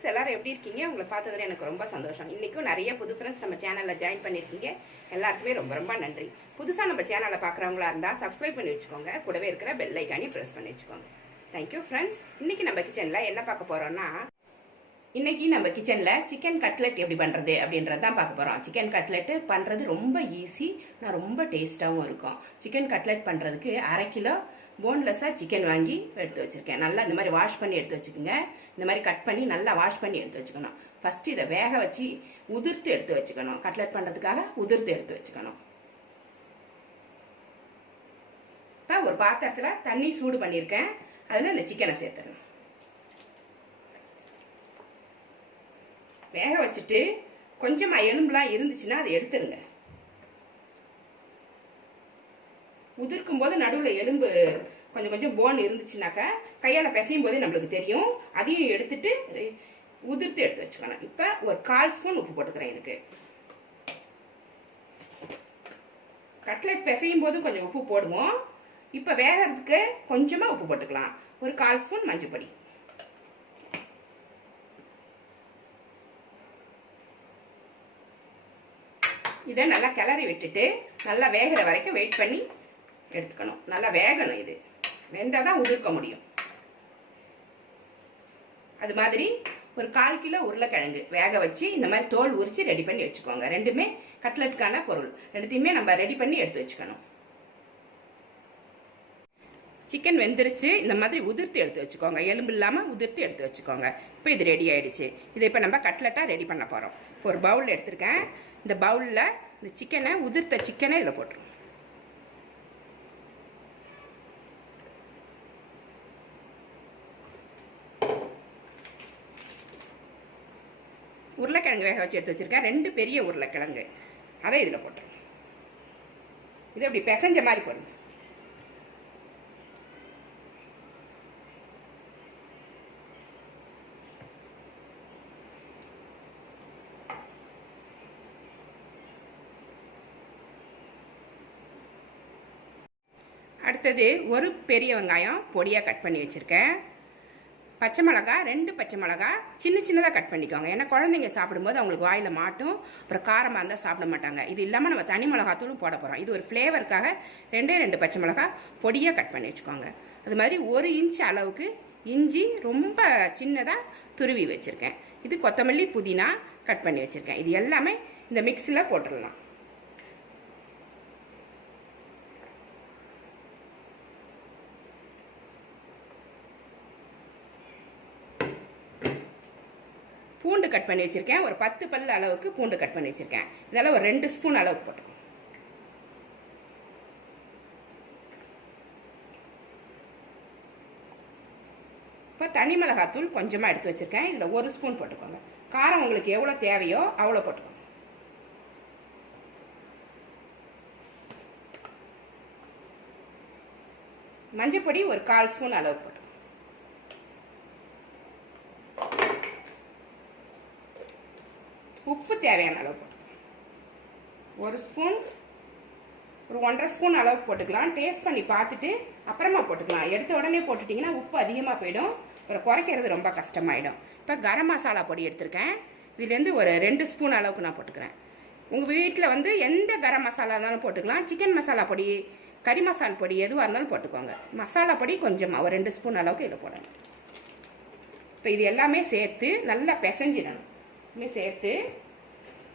Friends எல்லாரும் எப்படி இருக்கீங்க? உங்களை பார்த்ததுல எனக்கு ரொம்ப சந்தோஷம். இன்றைக்கும் நிறைய புது ஃப்ரெண்ட்ஸ் நம்ம சேனலில் ஜாயின் பண்ணியிருக்கீங்க. எல்லாருக்குமே ரொம்ப ரொம்ப நன்றி. புதுசாக நம்ம சேனலை பார்க்குறவங்களா இருந்தால் சப்ஸ்கிரைப் பண்ணி வச்சுக்கோங்க. கூடவே இருக்கிற பெல் ஐக்கானி ப்ரெஸ் பண்ணி வச்சுக்கோங்க. தேங்க்யூ ஃப்ரெண்ட்ஸ் இன்றைக்கி நம்ம கிச்சனில் என்ன பார்க்க போகிறோம்னா இன்றைக்கி நம்ம கிச்சனில் சிக்கன் கட்லெட் எப்படி பண்ணுறது அப்படின்றது தான் பார்க்க போகிறோம் சிக்கன் கட்லெட்டு பண்ணுறது ரொம்ப ஈஸி நான் ரொம்ப டேஸ்ட்டாகவும் இருக்கும். சிக்கன் கட்லெட் பண்ணுறதுக்கு அரை கிலோ போன்லெஸ்ஸாக சிக்கன் வாங்கி எடுத்து வச்சுருக்கேன். நல்லா இந்த மாதிரி வாஷ் பண்ணி எடுத்து வச்சுக்கோங்க. இந்த மாதிரி கட் பண்ணி நல்லா வாஷ் பண்ணி எடுத்து வச்சுக்கணும். ஃபஸ்ட்டு இதை வேக வச்சு உதிர்த்து எடுத்து வச்சுக்கணும். கட்லெட் பண்ணுறதுக்காக உதிர்த்து எடுத்து வச்சுக்கணும். இப்போ ஒரு பாத்திரத்தில் தண்ணி சூடு பண்ணியிருக்கேன். அதில் இந்த சிக்கனை சேர்த்துறேன். வேக வச்சுட்டு கொஞ்சமாக எலும்புலாம் இருந்துச்சுன்னா அதை எடுத்துருங்க. உதிர்க்கும் போது நடுவில் எலும்பு கொஞ்சம் கொஞ்சம் போன் இருந்துச்சுனாக்கா கையால் பிசையும் போதே நம்மளுக்கு தெரியும். அதையும் எடுத்துட்டு உதிர்த்து எடுத்து வச்சுக்கணும். இப்போ ஒரு கால் ஸ்பூன் உப்பு போட்டுக்கிறேன் எனக்கு கட்லெட் பிசையும் போதும் கொஞ்சம் உப்பு போடுவோம். இப்போ வேகிறதுக்கு கொஞ்சமாக உப்பு போட்டுக்கலாம். ஒரு கால் ஸ்பூன் மஞ்சள் பொடி. இதை நல்லா கிளறி விட்டுட்டு நல்லா வேகிற வரைக்கும் வெயிட் பண்ணி எடுத்துக்கணும். நல்லா வேகணும் இது. வெந்தால் தான் உதிர்க்க முடியும். அது மாதிரி ஒரு கால் கிலோ உருளைக்கிழங்கு வேக வச்சு இந்த மாதிரி தோல் உரித்து ரெடி பண்ணி வச்சுக்கோங்க. ரெண்டுமே கட்லெட்டுக்கான பொருள். ரெண்டுத்தையுமே நம்ம ரெடி பண்ணி எடுத்து வச்சுக்கணும். சிக்கன் வெந்துருச்சு. இந்த மாதிரி உதிர்த்து எடுத்து வச்சுக்கோங்க. எலும்பு இல்லாமல் உதிர்த்து எடுத்து வச்சுக்கோங்க. இப்போ இது ரெடி ஆகிடுச்சு இதை இப்போ நம்ம கட்லெட்டாக ரெடி பண்ண போகிறோம் இப்போ ஒரு பவுல் எடுத்திருக்கேன். இந்த பவுலில் இந்த சிக்கனை உதிர்த்த சிக்கனை இதில் போட்டுருவோம் உருளைக்கிழங்கு வேக வச்சு எடுத்து வச்சுருக்கேன். ரெண்டு பெரிய உருளைக்கிழங்கு. அதை இதில் போட்டுருங்க இது அப்படி பிசைஞ்ச மாதிரி போடுங்க. அடுத்தது ஒரு பெரிய வெங்காயம் பொடியாக கட் பண்ணி வச்சுருக்கேன். பச்சை மிளகா ரெண்டு பச்சை மிளகா சின்ன சின்னதாக கட் பண்ணிக்கோங்க. ஏன்னா குழந்தைங்க சாப்பிடும்போது அவங்களுக்கு வாயில் மாட்டும் அப்புறம் காரமாக இருந்தால் சாப்பிட மாட்டாங்க. இது இல்லாமல் நம்ம தனி மிளகாத்தூளும் போட போகிறோம் இது ஒரு ஃப்ளேவருக்காக ரெண்டே ரெண்டு பச்சை மிளகா பொடியாக கட் பண்ணி வச்சுக்கோங்க. அது மாதிரி ஒரு இன்ச் அளவுக்கு இஞ்சி ரொம்ப சின்னதாக துருவி வச்சுருக்கேன். இது கொத்தமல்லி புதினா கட் பண்ணி வச்சுருக்கேன். இது எல்லாமே இந்த மிக்ஸியில் போட்டுடலாம். பூண்டு கட் பண்ணி வச்சுருக்கேன். ஒரு பத்து பல் அளவுக்கு பூண்டு கட் பண்ணி வச்சுருக்கேன். இதெல்லாம் ஒரு ரெண்டு ஸ்பூன் அளவுக்கு போட்டுக்கோங்க இப்போ தனி மிளகாத்தூள் கொஞ்சமாக எடுத்து வச்சுருக்கேன். இதில் ஒரு ஸ்பூன் போட்டுக்கோங்க. காரம் உங்களுக்கு எவ்வளோ தேவையோ அவ்வளோ போட்டுக்கோங்க மஞ்சப்பொடி ஒரு கால் ஸ்பூன் அளவுக்கு போட்டுக்கோங்க உப்பு தேவையான அளவு ஒரு ஸ்பூன் ஒரு ஒன்றரை ஸ்பூன் அளவுக்கு போட்டுக்கலாம். டேஸ்ட் பண்ணி பார்த்துட்டு அப்புறமா போட்டுக்கலாம். எடுத்த உடனே போட்டுட்டிங்கன்னா உப்பு அதிகமாக போயிடும். அப்புறம் குறைக்கிறது ரொம்ப கஷ்டமாயிடும். இப்போ கரம் மசாலா பொடி எடுத்திருக்கேன். இதுலேருந்து ஒரு ரெண்டு ஸ்பூன் அளவுக்கு நான் போட்டுக்கிறேன். உங்கள் வீட்டில் வந்து எந்த கரம் மசாலா இருந்தாலும் போட்டுக்கலாம். சிக்கன் மசாலா பொடி கறி மசாலா பொடி எதுவாக இருந்தாலும் போட்டுக்கோங்க. மசாலா பொடி கொஞ்சமாக ஒரு ரெண்டு ஸ்பூன் அளவுக்கு இதில் போடணும். இப்போ இது எல்லாமே சேர்த்து நல்லா பிசைஞ்சிடணும். சேர்த்து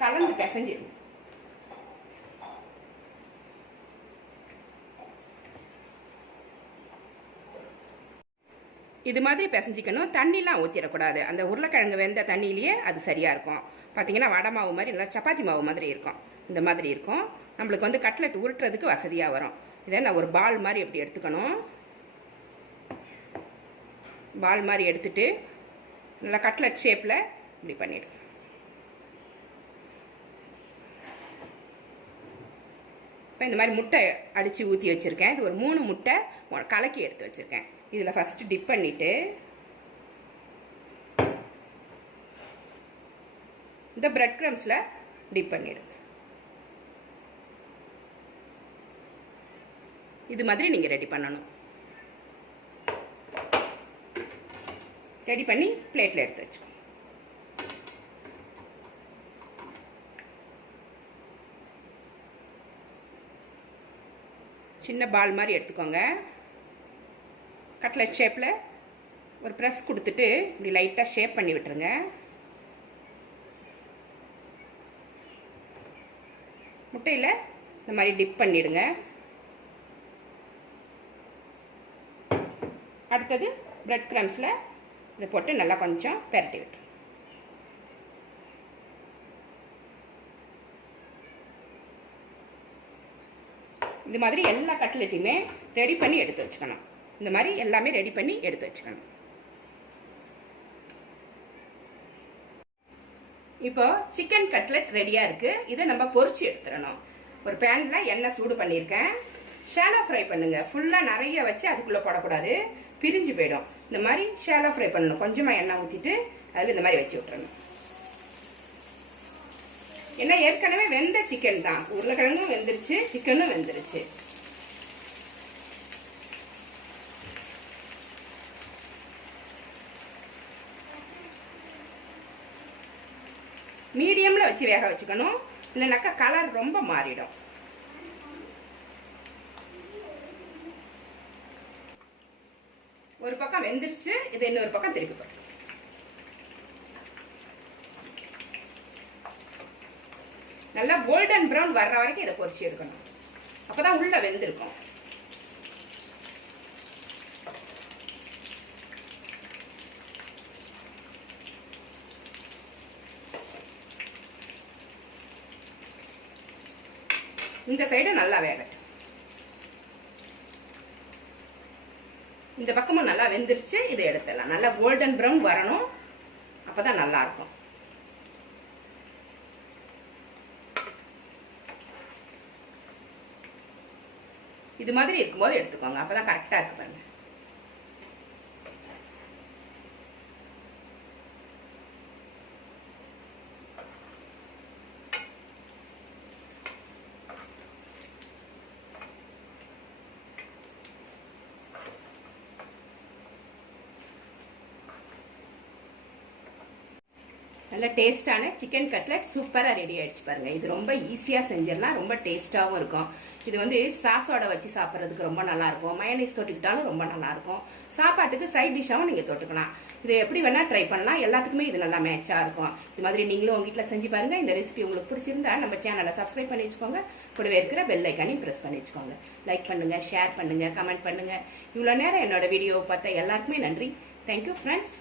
கலந்து பிசைஞ்சிடணும் இது மாதிரி பிசைஞ்சிக்கணும். தண்ணிலாம் ஊற்றிடக்கூடாது அந்த உருளைக்கிழங்கு வெந்த தண்ணியிலேயே அது சரியாக இருக்கும். பார்த்தீங்கன்னா வடை மாவு மாதிரி நல்லா சப்பாத்தி மாவு மாதிரி இருக்கும். இந்த மாதிரி இருக்கும். நம்மளுக்கு வந்து கட்லெட் உருட்டுறதுக்கு வசதியாக வரும். இதை நான் ஒரு பால் மாதிரி எப்படி எடுத்துக்கணும். பால் மாதிரி எடுத்துட்டு நல்லா கட்லெட் ஷேப்பில் இப்படி பண்ணிவிடும் இப்போ இந்த மாதிரி முட்டை அடித்து ஊற்றி வச்சுருக்கேன். இது ஒரு மூணு முட்டை கலக்கி எடுத்து வச்சுருக்கேன். இதில் ஃபஸ்ட்டு டிப் பண்ணிவிட்டு இந்த பிரெட் க்ரம்ஸில் டிப் பண்ணிவிடுங்க இது மாதிரி நீங்கள் ரெடி பண்ணணும். ரெடி பண்ணி பிளேட்டில் எடுத்து வச்சுக்கோங்க சின்ன பால் மாதிரி எடுத்துக்கோங்க. கட்லட் ஷேப்பில் ஒரு ப்ரெஸ் கொடுத்துட்டு இப்படி லைட்டாக ஷேப் பண்ணி விட்டுருங்க. முட்டையில் இந்த மாதிரி டிப் பண்ணிவிடுங்க அடுத்தது பிரெட் க்ரம்ஸில் இதை போட்டு நல்லா கொஞ்சம் பெரட்டி விட்டுருங்க. இந்த மாதிரி எல்லா கட்லெட்டையுமே ரெடி பண்ணி எடுத்து வச்சுக்கணும். இந்த மாதிரி எல்லாமே ரெடி பண்ணி எடுத்து வச்சுக்கணும். இப்போ சிக்கன் கட்லெட் ரெடியாக இருக்குது இதை நம்ம பொறிச்சு எடுத்துடணும். ஒரு பேனில் எண்ணெய் சூடு பண்ணியிருக்கேன். ஷேலோ ஃப்ரை பண்ணுங்கள் ஃபுல்லாக நிறைய வச்சு அதுக்குள்ளே போடக்கூடாது. பிரிஞ்சு போயிடும். இந்த மாதிரி ஷேலோ ஃப்ரை பண்ணணும். கொஞ்சமாக எண்ணெய் ஊற்றிட்டு அதில் இந்த மாதிரி வச்சு விட்டுறணும். ஏன்னா ஏற்கனவே வெந்த சிக்கன் தான். உருளைக்கிழங்கும் வெந்துருச்சு சிக்கனும் வெந்துருச்சு. மீடியமில் வச்சு வேக வச்சுக்கணும். இல்லைனாக்கா கலர் ரொம்ப மாறிடும். ஒரு பக்கம் வெந்துருச்சு இது இன்னொரு பக்கம் திருப்பி போடுறேன் நல்லா கோல்டன் ப்ரௌன் வர்ற வரைக்கும் இதை பொறிச்சு எடுக்கணும். அப்பதான் உள்ள வெந்திருக்கும். இந்த சைடு நல்லா வேகட்டும். இந்த பக்கமும் நல்லா வெந்துருச்சு இதை எடுத்துடலாம். நல்லா கோல்டன் ப்ரௌன் வரணும் அப்பதான் நல்லா இருக்கும். இது மாதிரி இருக்கும்போது எடுத்துக்கோங்க. அப்பதான் கரெக்டா இருக்குது பாருங்கள் நல்ல டேஸ்டான சிக்கன் கட்லட் சூப்பராக ரெடி ஆகிடுச்சு பாருங்கள் இது ரொம்ப ஈஸியாக செஞ்சிடலாம். ரொம்ப டேஸ்ட்டாகவும் இருக்கும். இது வந்து சாஸோட வச்சு சாப்பிட்றதுக்கு ரொம்ப நல்லாயிருக்கும். மயனைஸ் தொட்டுக்கிட்டாலும் ரொம்ப நல்லாயிருக்கும். சாப்பாட்டுக்கு சைட் டிஷ்ஷாகவும் நீங்கள் தொட்டுக்கலாம். இதை எப்படி வேணால் ட்ரை பண்ணலாம். எல்லாத்துக்குமே இது நல்லா மேட்சாக இருக்கும். இது மாதிரி நீங்களும் உங்கள் வீட்டில் செஞ்சு பாருங்கள் இந்த ரெசிபி உங்களுக்கு பிடிச்சிருந்தா நம்ம சேனலை சப்ஸ்கிரைப் பண்ணி வச்சுக்கோங்க. கூடவே இருக்கிற பெல் ஐக்கானையும் ப்ரெஸ் பண்ணி வச்சுக்கோங்க. லைக் பண்ணுங்கள் ஷேர் பண்ணுங்கள் கமெண்ட் பண்ணுங்கள் இவ்வளோ நேரம் என்னோட வீடியோவை பார்த்த எல்லாருக்குமே நன்றி. Thank you friends